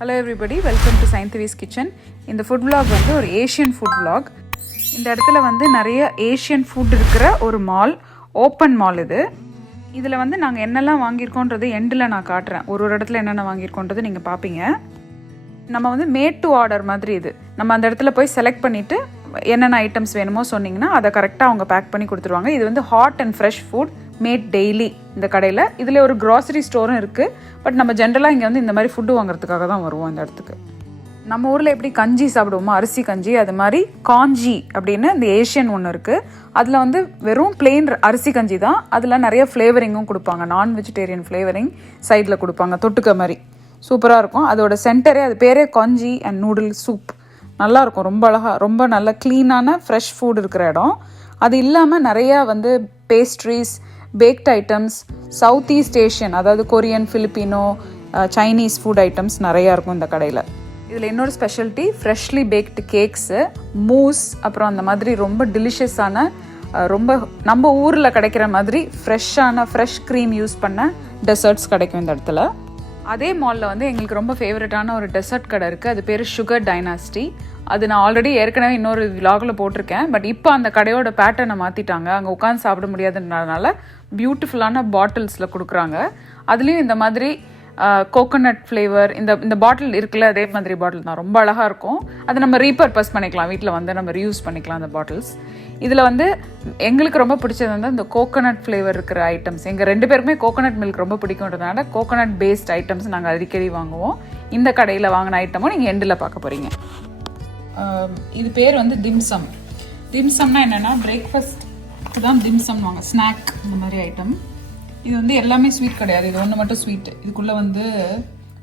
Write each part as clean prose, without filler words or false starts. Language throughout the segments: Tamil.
Hello everybody, welcome to Scientific Kitchen. இந்த food vlog வந்து ஒரு Asian food vlog. இந்த இடத்துல வந்து நிறைய Asian food இருக்கிற ஒரு மால், ஓப்பன் மால் இது. இதில் வந்து நாங்கள் என்னெல்லாம் வாங்கியிருக்கோன்றது எண்டில் நான் காட்டுறேன். ஒரு இடத்துல என்னென்ன வாங்கியிருக்கோன்றது நீங்கள் பார்ப்பீங்க. நம்ம வந்து மேட் டு ஆர்டர் மாதிரி இது. நம்ம அந்த இடத்துல போய் செலக்ட் பண்ணிவிட்டு என்னென்ன ஐட்டம்ஸ் வேணுமோ சொன்னிங்கன்னா அதை கரெக்டாக அவங்க பேக் பண்ணி கொடுத்துருவாங்க. இது வந்து hot and fresh food made daily இந்த கடையில். இதில் ஒரு க்ராசரி ஸ்டோரும் இருக்குது. பட் நம்ம ஜென்ரலாக இங்கே வந்து இந்த மாதிரி ஃபுட்டு வாங்குறதுக்காக தான் வருவோம் இந்த இடத்துக்கு. நம்ம ஊரில் எப்படி கஞ்சி சாப்பிடுவோமோ, அரிசி கஞ்சி, அது மாதிரி காஞ்சி அப்படின்னு இந்த ஏஷியன் ஒன்று இருக்குது. அதில் வந்து வெறும் பிளெயின் அரிசி கஞ்சி தான். அதில் நிறைய ஃப்ளேவரிங்கும் கொடுப்பாங்க. நான் வெஜிடேரியன் ஃப்ளேவரிங் சைடில் கொடுப்பாங்க, தொட்டுக்க மாதிரி. சூப்பராக இருக்கும். அதோட சென்டரே, அது பேரே காஞ்சி அண்ட் நூடுல் சூப். நல்லாயிருக்கும், ரொம்ப அழகாக, ரொம்ப நல்ல க்ளீனான ஃப்ரெஷ் ஃபுட் இருக்கிற இடம். அது இல்லாமல் நிறையா வந்து pastries, baked items, south east Asian, அதாவது Korean, Filipino, Chinese food items நிறையா இருக்கும் இந்த கடையில். இதில் இன்னொரு speciality freshly baked cakes, mousse, அப்புறம் அந்த மாதிரி ரொம்ப டெலிஷியஸான, ரொம்ப நம்ம ஊரில் கிடைக்கிற மாதிரி ஃப்ரெஷ் க்ரீம் யூஸ் பண்ண டெசர்ட்ஸ் கிடைக்கும் இந்த இடத்துல. அதே மாலில் வந்து எங்களுக்கு ரொம்ப ஃபேவரட்டான ஒரு டெசர்ட் கடை இருக்குது. அது பேர் சுகர் டைனாஸ்டி. அது நான் ஆல்ரெடி ஏற்கனவே இன்னொரு விலாகில் போட்டிருக்கேன். பட் இப்போ அந்த கடையோட பேட்டர்னை மாற்றிட்டாங்க. அங்கே உட்காந்து சாப்பிட முடியாதுன்றதுனால பியூட்டிஃபுல்லான பாட்டில்ஸில் கொடுக்குறாங்க. அதுலேயும் இந்த மாதிரி கோகோனட் ஃப்ளேவர், இந்த பாட்டில் இருக்குல்ல, அதே மாதிரி பாட்டில் தான், ரொம்ப அழகாக இருக்கும். அதை நம்ம ரீபர்பஸ் பண்ணிக்கலாம், வீட்டில் வந்து நம்ம ரீயூஸ் பண்ணிக்கலாம் அந்த பாட்டில்ஸ். இதில் வந்து எங்களுக்கு ரொம்ப பிடிச்சது வந்து இந்த கோகோனட் ஃப்ளேவர் இருக்கிற ஐட்டம்ஸ். எங்கள் 2 பேருக்குமே கோகோனட் மில்க் ரொம்ப பிடிக்கும்ன்றதுனால கோகோனட் பேஸ்ட் ஐட்டம்ஸ் நாங்கள் அடிக்கடி வாங்குவோம். இந்த கடையில் வாங்கின ஐட்டமும் நீங்கள் எண்டில் பார்க்க போகிறீங்க. இது பேர் வந்து திம்சம். திம்சம்னா என்னென்னா பிரேக்ஃபாஸ்ட்க்கு தான் திம்சம் வாங்க, ஸ்நாக் இந்த மாதிரி ஐட்டம். இது வந்து எல்லாமே ஸ்வீட் கிடையாது, இது ஒன்று மட்டும் ஸ்வீட். இதுக்குள்ளே வந்து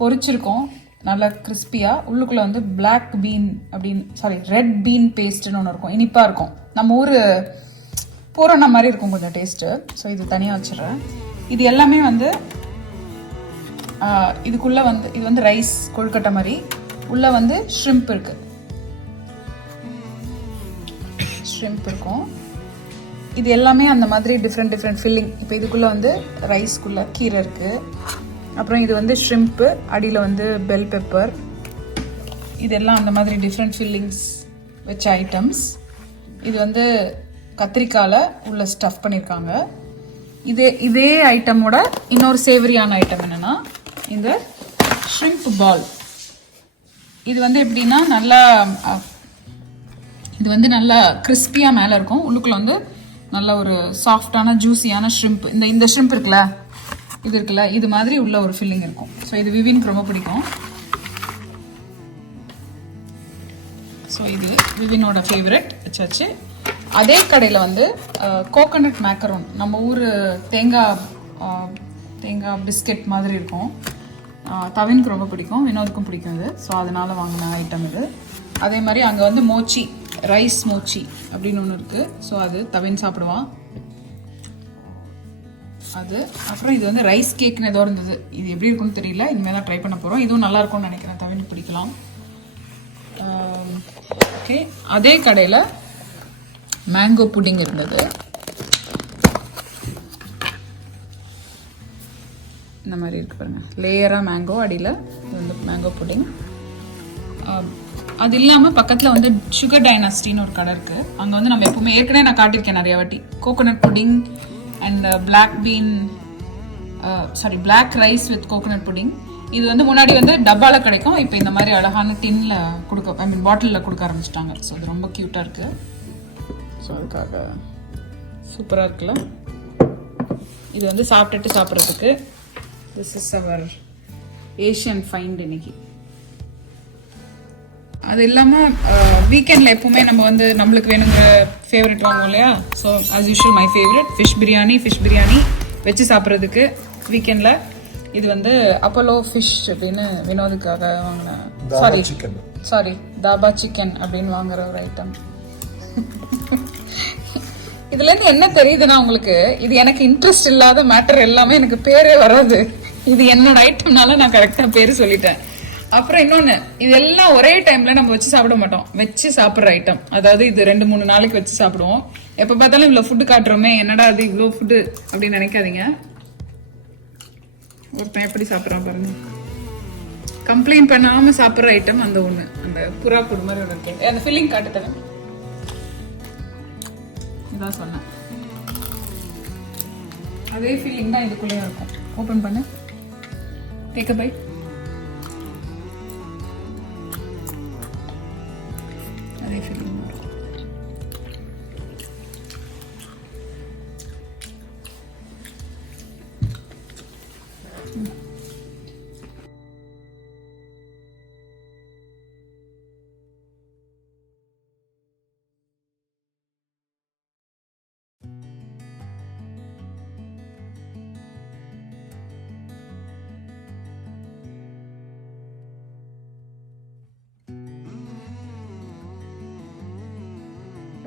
பொரிச்சிருக்கோம் நல்லா கிறிஸ்பியாக. உள்ளுக்குள்ளே வந்து பிளாக் பீன் ரெட் பீன் பேஸ்ட்டுன்னு ஒன்று இருக்கும், இனிப்பாக இருக்கும். நம்ம ஊர் பூரண மாதிரி இருக்கும் கொஞ்சம் டேஸ்ட்டு. ஸோ இது தனியாக வச்சிடுறேன். இது எல்லாமே வந்து இதுக்குள்ளே வந்து இது வந்து ரைஸ் கொழுக்கட்டை மாதிரி. உள்ளே வந்து ஷ்ரிம்ப் இருக்குது, ஷ்ரிம்ப் இருக்கும். இது எல்லாமே அந்த மாதிரி டிஃப்ரெண்ட் ஃபில்லிங். இப்போ இதுக்குள்ளே வந்து ரைஸ்க்குள்ளே கீரை இருக்குது, அப்புறம் இது வந்து ஷ்ரிம்ப்பு, அடியில் வந்து பெல் பெப்பர். இதெல்லாம் அந்த மாதிரி டிஃப்ரெண்ட் ஃபில்லிங்ஸ் வச்ச ஐட்டம்ஸ். இது வந்து கத்திரிக்காயில் உள்ள ஸ்டஃப் பண்ணியிருக்காங்க. இதே ஐட்டமோட இன்னொரு சேவரியான ஐட்டம் என்னென்னா இந்த ஷ்ரிம்ப் பால். இது வந்து எப்படின்னா இது வந்து நல்லா கிறிஸ்பியாக மேலே இருக்கும். உள்ளுக்குள்ளே வந்து நல்ல ஒரு சாஃப்டான ஜூஸியான ஷ்ரிம்ப். இந்த ஷ்ரிம்ப் இருக்குல்ல, இது மாதிரி உள்ள ஒரு ஃபில்லிங் இருக்கும். ஸோ இது விவினுக்கு ரொம்ப பிடிக்கும். ஸோ இது விவினோட ஃபேவரட் வச்சாச்சு. அதே கடையில் வந்து கோகோனட் மேக்கரோன், நம்ம ஊர் தேங்காய் பிஸ்கெட் மாதிரி இருக்கும். தவினுக்கு ரொம்ப பிடிக்கும், வினோதுக்கும் பிடிக்கும் இது. ஸோ அதனால் வாங்கின ஐட்டம் இது. அதே மாதிரி அங்கே வந்து மோச்சி, ரைஸ் மோச்சி அப்படின்னு ஒன்று இருக்குது. ஸோ அது தவின் சாப்பிடுவான் அது. அப்புறம் இது வந்து ரைஸ் கேக்னு ஏதோ இருந்தது. இது எப்படி இருக்குன்னு தெரியல, இனிமேல் தான் ட்ரை பண்ண போகிறோம். இதுவும் நல்லா இருக்கும்னு நினைக்கிறேன், தவினுக்கு பிடிக்கலாம். ஓகே, அதே கடையில் மேங்கோ புட்டிங் இருந்தது. இந்த மாதிரி இருக்கு பாருங்க, லேயராக மேங்கோ, அடியில் இது வந்து மேங்கோ புட்டிங். அது இல்லாமல் பக்கத்தில் வந்து சுகர் டைனாஸ்டின்னு ஒரு கடை இருக்குது. அங்கே வந்து நம்ம எப்பவுமே ஏற்கனவே நான் காட்டியிருக்கேன் நிறைய வாட்டி, coconut pudding and black rice with coconut pudding. இது வந்து முன்னாடி வந்து டப்பாவில் கிடைக்கும், இப்போ இந்த மாதிரி அழகான டின்ல பாட்டிலில் கொடுக்க ஆரம்பிச்சிட்டாங்க. ஸோ அது ரொம்ப க்யூட்டாக இருக்குது. ஸோ அதுக்காக சூப்பராக இருக்குல்ல. இது வந்து சாப்பிட்றதுக்கு this is our Asian find இன்னைக்கு. அது இல்லாமல் வீக்கெண்டில் எப்போவுமே நம்ம வந்து நம்மளுக்கு வேணுங்கிற ஃபேவரட் வாங்குவோம் இல்லையா. So as usual my favourite fish biryani வச்சு சாப்பிட்றதுக்கு வீக்கெண்டில். இது வந்து அப்போலோ ஃபிஷ் அப்படின்னு வினோதுக்காக வாங்கினேன். தாபா சிக்கன் அப்படின்னு வாங்குற ஒரு ஐட்டம். இதுலேருந்து என்ன தெரியுதுன்னா உங்களுக்கு, இது எனக்கு இன்ட்ரெஸ்ட் இல்லாத மேட்டர் எல்லாமே எனக்கு பேரே வராது. இது என்னோட ஐட்டம்னால நான் கரெக்டாக பேர் சொல்லிட்டேன். அப்புறம் இன்னொன்று, இதெல்லாம் ஒரே டைம்ல நம்ம வச்சு சாப்பிட மாட்டோம், வச்சு சாப்பிட்ற ஐட்டம். அதாவது இது 2-3 நாளைக்கு வச்சு சாப்பிடுவோம். எப்போ பார்த்தாலும் இவ்வளோ ஃபுட்டு காட்டுறோமே, என்னடா அது இவ்வளோ ஃபுட்டு அப்படின்னு நினைக்காதீங்க. ஒருத்தன் எப்படி சாப்பிட்றான் பாருங்க. கம்ப்ளைண்ட் பண்ணாமல் சாப்பிட்ற ஐட்டம் அந்த ஒன்று, அந்த புறா கூடு மாதிரி ஒன்று இருக்கு. அந்த ஃபில்லிங் காட்டு தரேன். இதான் சொன்னேன், அதே ஃபீலிங் தான் இதுக்குள்ளேயும் இருக்கும். ஓப்பன் பண்ணு, டேக் அ பைட். அதே ஃபீலிங்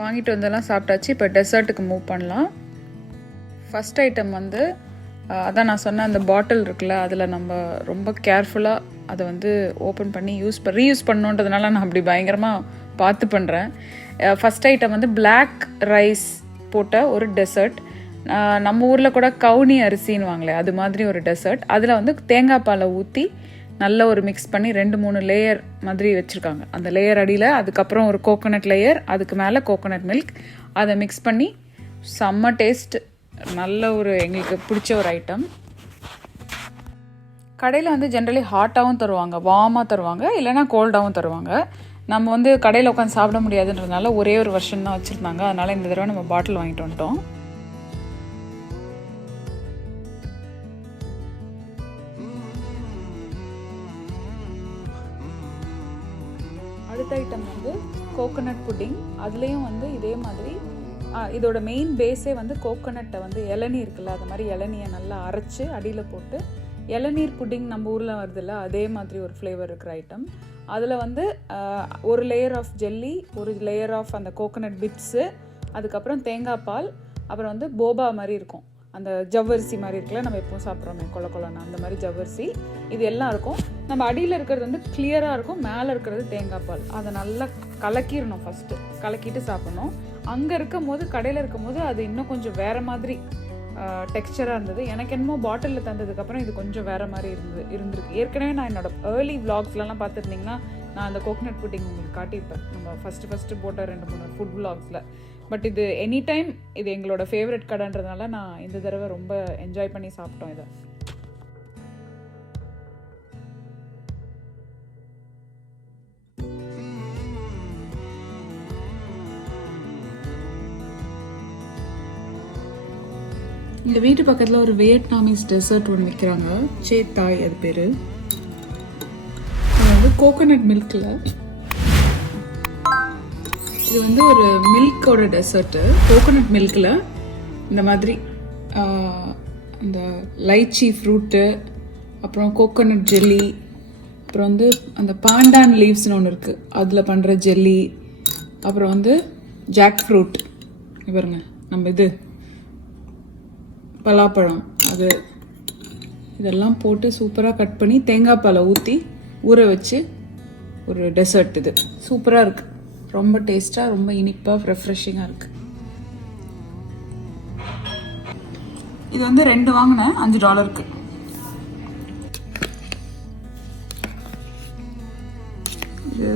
வாங்கிட்டு வந்தெல்லாம் சாப்பிட்டாச்சு. இப்போ டெசர்ட்டுக்கு மூவ் பண்ணலாம். ஃபஸ்ட் ஐட்டம் வந்து அதான் நான் சொன்ன அந்த பாட்டில் இருக்குல்ல, அதில் நம்ம ரொம்ப கேர்ஃபுல்லாக அதை வந்து ஓப்பன் பண்ணி ரீயூஸ் பண்ணணுன்றதுனால நான் அப்படி பயங்கரமாக பார்த்து பண்ணுறேன். ஃபஸ்ட் ஐட்டம் வந்து பிளாக் ரைஸ் போட்ட ஒரு டெசர்ட். நம்ம ஊரில் கூட கவுனி அரிசின்னு வாங்களே, அது மாதிரி ஒரு டெசர்ட். அதில் வந்து தேங்காய் பாலை ஊற்றி நல்ல ஒரு மிக்ஸ் பண்ணி 2-3 லேயர் மாதிரி வச்சுருக்காங்க. அந்த லேயர் அடியில் அதுக்கப்புறம் ஒரு கோகோனட் லேயர், அதுக்கு மேலே கோகோனட் மில்க், அதை மிக்ஸ் பண்ணி செம்ம டேஸ்ட். நல்ல ஒரு எங்களுக்கு பிடிச்ச ஒரு ஐட்டம். கடையில் வந்து ஜென்ரலி ஹாட்டாகவும் தருவாங்க, வார்மாக தருவாங்க, இல்லைனா கோல்டாகவும் தருவாங்க. நம்ம வந்து கடையில் உட்காந்து சாப்பிட முடியாதுன்றதுனால ஒரே ஒரு வருஷன் தான் வச்சுருந்தாங்க. அதனால் இந்த தடவை நம்ம பாட்டில் வாங்கிட்டு வந்துட்டோம். அடுத்த ஐட்டம் வந்து கோகோனட் புட்டிங். அதுலேயும் வந்து இதே மாதிரி இதோட மெயின் பேஸே வந்து கோகோனட்டை வந்து இளநீர் இருக்குல்ல, அது மாதிரி இளநியை நல்லா அரைச்சி அடியில் போட்டு இளநீர் புட்டிங் நம்ம ஊரில் வருதுல்ல, அதே மாதிரி ஒரு ஃப்ளேவர் இருக்கிற ஐட்டம். அதில் வந்து ஒரு லேயர் ஆஃப் ஜெல்லி, ஒரு லேயர் ஆஃப் அந்த கோகோனட் பிட்ஸு, அதுக்கப்புறம் தேங்காய் பால், அப்புறம் வந்து போபா மாதிரி இருக்கும், அந்த ஜவ்வரிசி மாதிரி இருக்குல்ல, நம்ம எப்பவும் சாப்பிட்றோமே கொலன்னு, அந்த மாதிரி ஜவ்வரிசி. இது எல்லாம் இருக்கும். நம்ம அடியில் இருக்கிறது வந்து கிளியராக இருக்கும், மேலே இருக்கிறது தேங்காய் பால். அதை நல்லா கலக்கிடணும், ஃபஸ்ட்டு கலக்கிட்டு சாப்பிட்ணும். அங்கே இருக்கும் போது, கடையில் இருக்கும் போது அது இன்னும் கொஞ்சம் வேறு மாதிரி டெக்ஸ்சராக இருந்தது. எனக்கு என்னமோ பாட்டிலில் தந்ததுக்கப்புறம் இது கொஞ்சம் வேறு மாதிரி இருந்திருக்கு. ஏற்கனவே நான் என்னோட ஏர்லி விளாக்ஸ்லாம் பார்த்துருந்தீங்கன்னா நான் அந்த கோகோனட் புட்டிங் உங்களுக்கு காட்டியிருப்பேன், நம்ம ஃபஸ்ட்டு போட்ட 2-3 ஃபுட் விளாக்ஸில். பட் இது எனி டைம் இது எங்களோட ஃபேவரட் கடைன்றதுனால நான் இந்த தடவை ரொம்ப என்ஜாய் பண்ணி சாப்பிட்டோம் இதை. இந்த வீட்டு பக்கத்தில் ஒரு வியட்நாமீஸ் டெசர்ட் ஒன்று விற்கிறாங்க, சேத்தாய் அது பேர். அது வந்து கோகோனட் மில்கில், இது வந்து ஒரு மில்கோட டெசர்ட்டு. கோகோனட் மில்கில் இந்த மாதிரி இந்த லைச்சி ஃப்ரூட்டு, அப்புறம் கோகோனட் ஜெல்லி, அப்புறம் வந்து அந்த பாண்டான் லீவ்ஸ்னு ஒன்று இருக்குது, அதில் பண்ணுற ஜெல்லி, அப்புறம் வந்து ஜாக் ஃப்ரூட், பாருங்க நம்ம இது பலாப்பழம், அது இதெல்லாம் போட்டு சூப்பராக கட் பண்ணி தேங்காய் பாலை ஊற்றி ஊற வச்சு ஒரு டெசர்ட். இது சூப்பராக இருக்குது, ரொம்ப டேஸ்ட்டாக, ரொம்ப இனிப்பாக, ரெஃப்ரெஷிங்காக இருக்குது. இது வந்து 2 வாங்கினேன், $5. இது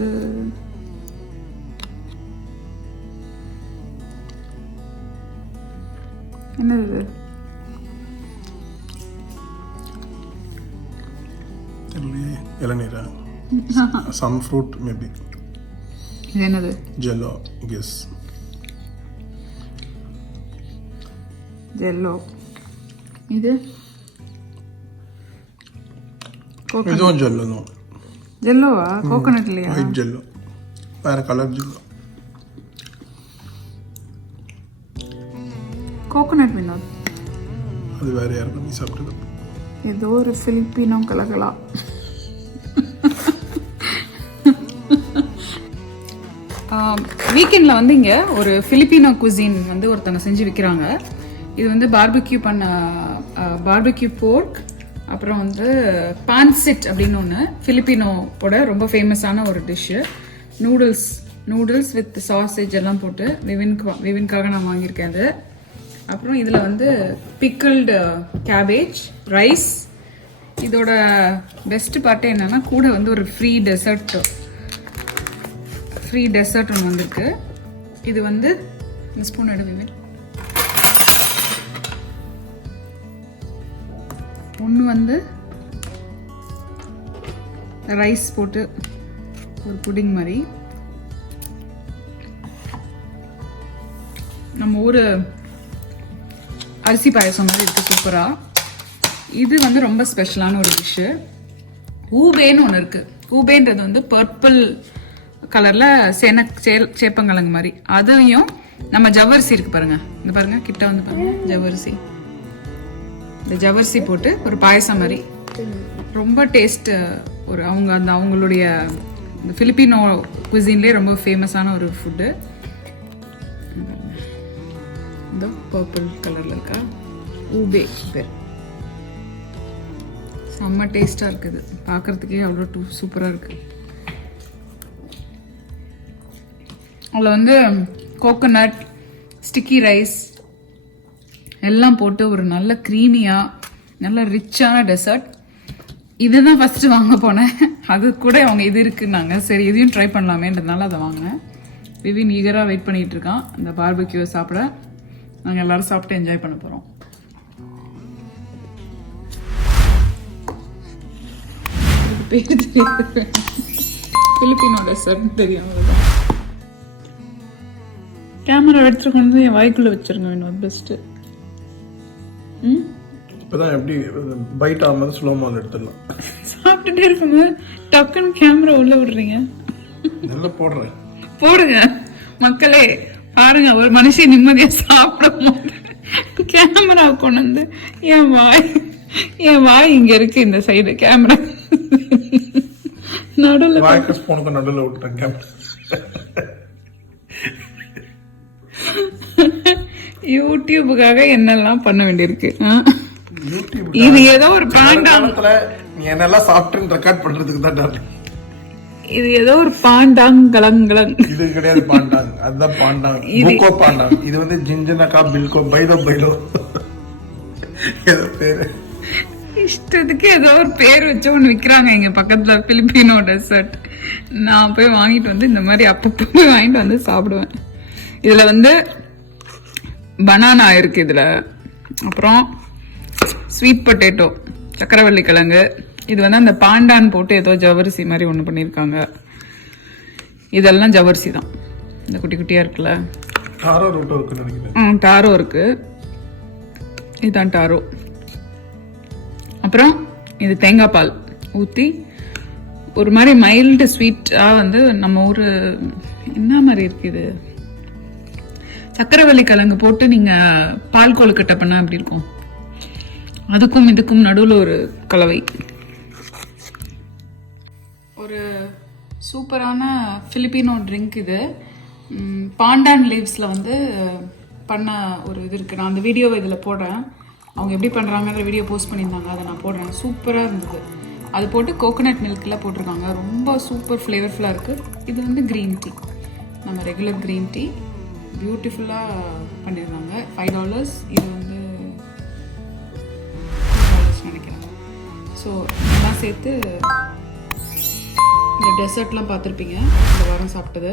என்னது? இளநீரா? Some fruit maybe. இது என்னது? Jello, guess. Jello. இது இதுவும் ஜெல்லோ தான். ஜெல்லோவா? கோகோனட் இல்லையா? ஒயிட் ஜெல்லோ, வேற கலர் ஜெல்லோ. கோகோனட் வினோத், அது வேற யாரும் நீ சாப்பிட்டது? ஏதோ ஒரு பிலிப்பினோ கலகலா. வீக்கெண்டில் வந்து இங்கே ஒரு ஃபிலிப்பினோ குசின் வந்து ஒருத்தங்க செஞ்சு விற்கிறாங்க. இது வந்து பார்பிக்யூ போர்க், அப்புறம் வந்து பான்செட் அப்படின்னு ஒன்று, ஃபிலிப்பினோவோட ரொம்ப ஃபேமஸான ஒரு டிஷ்ஷு. நூடுல்ஸ் வித் சாசேஜ் எல்லாம் போட்டு விவின்காக நான் வாங்கியிருக்கேன் அது. அப்புறம் இதில் வந்து பிக்கிள்டு கேபேஜ், ரைஸ், இதோட பெஸ்ட் பார்ட்டே என்னன்னா கூட வந்து ஒரு ஃப்ரீ டெசர்ட் ஒன்று வந்திருக்கு. இது வந்து இந்த ஸ்பூன் எடுவேன். ஒன்று வந்து ரைஸ் போட்டு ஒரு புடிங் மாதிரி, நம்ம ஊர் அரிசி பாயசம் மாதிரி இருக்குது சூப்பராக. இது வந்து ரொம்ப ஸ்பெஷலான ஒரு டிஷ்ஷு. ஊபேன்னு ஒன்று இருக்குது. ஊபேன்றது வந்து பர்பிள் கலரில் சேப்பங்கிழங்கு மாதிரி. அதையும் நம்ம ஜவ்வரிசி இருக்குது பாருங்கள், இந்த பாருங்கள் கிட்ட வந்து பாருங்கள் ஜவ்வரிசி. இந்த ஜவ்வரிசி போட்டு ஒரு பாயசம் மாதிரி ரொம்ப டேஸ்ட். ஒரு அவங்களுடைய இந்த பிலிப்பினோ குசின்லேயே ரொம்ப ஃபேமஸான ஒரு ஃபுட்டு. இந்த பர்பிள் கலரில் இருக்கா ஊபே பேர். செம்ம டேஸ்டாக இருக்குது, பார்க்குறதுக்கே அவ்வளோ சூப்பராக இருக்குது. அதில் வந்து கோகோனட், ஸ்டிக்கி ரைஸ் எல்லாம் போட்டு ஒரு நல்ல க்ரீமியாக நல்ல ரிச்சான டெசர்ட். இதுதான் ஃபஸ்ட்டு வாங்க போனேன். அது கூட அவங்க இது இருக்குன்னாங்க, சரி இதையும் ட்ரை பண்ணலாமேன்றதுனால அதை வாங்கினேன். விவின் ஈகராக வெயிட் பண்ணிகிட்டு இருக்கான் அந்த பார்பக்யூவை சாப்பிட. நாங்கள் எல்லோரும் சாப்பிட்டு என்ஜாய் பண்ண போகிறோம். பேர் தெரியாது, பிலிப்பினோ டெசர்ட் தெரியும். கேமரா எடுத்துட்டு கொண்டு என் வாய்க்குள்ளே வச்சிருங்க வேணும் பெஸ்ட்டு. இப்போதான் எப்படி பைட் ஆகாமல் ஸ்லோமாக எடுத்துடலாம். சாப்பிட்டுட்டே இருக்கும்போது டக்குன்னு கேமரா உள்ள விடுறீங்க. நல்லா போடுங்க மக்களே பாருங்க, ஒரு மனுஷன் நிம்மதியா சாப்பிடும் போது கேமரா கொண்டு வந்து என் வாய் இங்க இருக்கு, இந்த சைடு கேமரா நடுவில் நடுவில் விட்டுறேன் கேமரா. யூடியூபுக்காக என்னெல்லாம் பண்ண வேண்டியிருக்கு. இது ஏதோ ஒரு பாண்டாங்கத்துல நீ என்னெல்லாம் சாப்பிட்டு ரெக்கார்ட் பண்றதுக்கு தான். இது ஏதோ ஒரு பாண்டாங்கலங்கலங். இது கிடையாது பாண்டாங், அதுதான் பாண்டாங். புக்கோ பாண்டாங். இது வந்து ஜிஞ்சனக்கா பில்கோ பைலோ ஏதோ பேரு இஷ்டத்துக்கு ஏதோ ஒரு பேர் வச்சு ஒன்று விற்கிறாங்க இங்க பக்கத்துல, பிலிப்பினோ டெசர்ட். நான் போய் வாங்கிட்டு வந்து இந்த மாதிரி அப்பப்போ போய் வாங்கிட்டு வந்து சாப்பிடுவேன். இதுல வந்து பனானா இருக்கு இதுல, அப்புறம் ஸ்வீட் பொட்டேட்டோ, சக்கரவள்ளி கிழங்கு. இது வந்து அந்த பாண்டான் போட்டு ஏதோ ஜவ்வரிசி மாதிரி ஒன்று பண்ணியிருக்காங்க. இதெல்லாம் ஜவ்வரிசி தான், இந்த குட்டி குட்டியாக இருக்குல்ல. டாரோ இருக்கு, இதுதான் டாரோ. அப்புறம் இது தேங்காய் பால் ஊற்றி ஒரு மாதிரி மைல்டு ஸ்வீட்டாக வந்து நம்ம ஊர் என்ன மாதிரி இருக்கு இது, சக்கரவள்ளி கிழங்கு போட்டு நீங்கள் பால் கொழுக்கட்டை பண்ணால் எப்படி இருக்கும், அதுக்கும் இதுக்கும் நடுவில் ஒரு கலவை. ஒரு சூப்பரான பிலிப்பினோ ட்ரிங்க் இது. பாண்டான் லீவ்ஸில் வந்து பண்ண ஒரு இது இருக்குது. நான் அந்த வீடியோவை இதில் போடுறேன். அவங்க எப்படி பண்ணுறாங்கன்ற வீடியோ போஸ்ட் பண்ணியிருந்தாங்க, அதை நான் போடுறேன். சூப்பராக இருந்தது. அது போட்டு கோகோனட் மில்கில் போட்டிருக்காங்க. ரொம்ப சூப்பர் ஃப்ளேவர்ஃபுல்லாக இருக்குது. இது வந்து க்ரீன் டீ, நம்ம ரெகுலர் க்ரீன் டீ. பியூட்டிஃபுல்லாக பண்ணிடுறாங்க. $5. இது வந்து $2 நினைக்கிறேன். ஸோ இதெல்லாம் சேர்த்து இந்த டெசர்ட்லாம் பார்த்துருப்பீங்க இந்த வாரம் சாப்பிட்டது.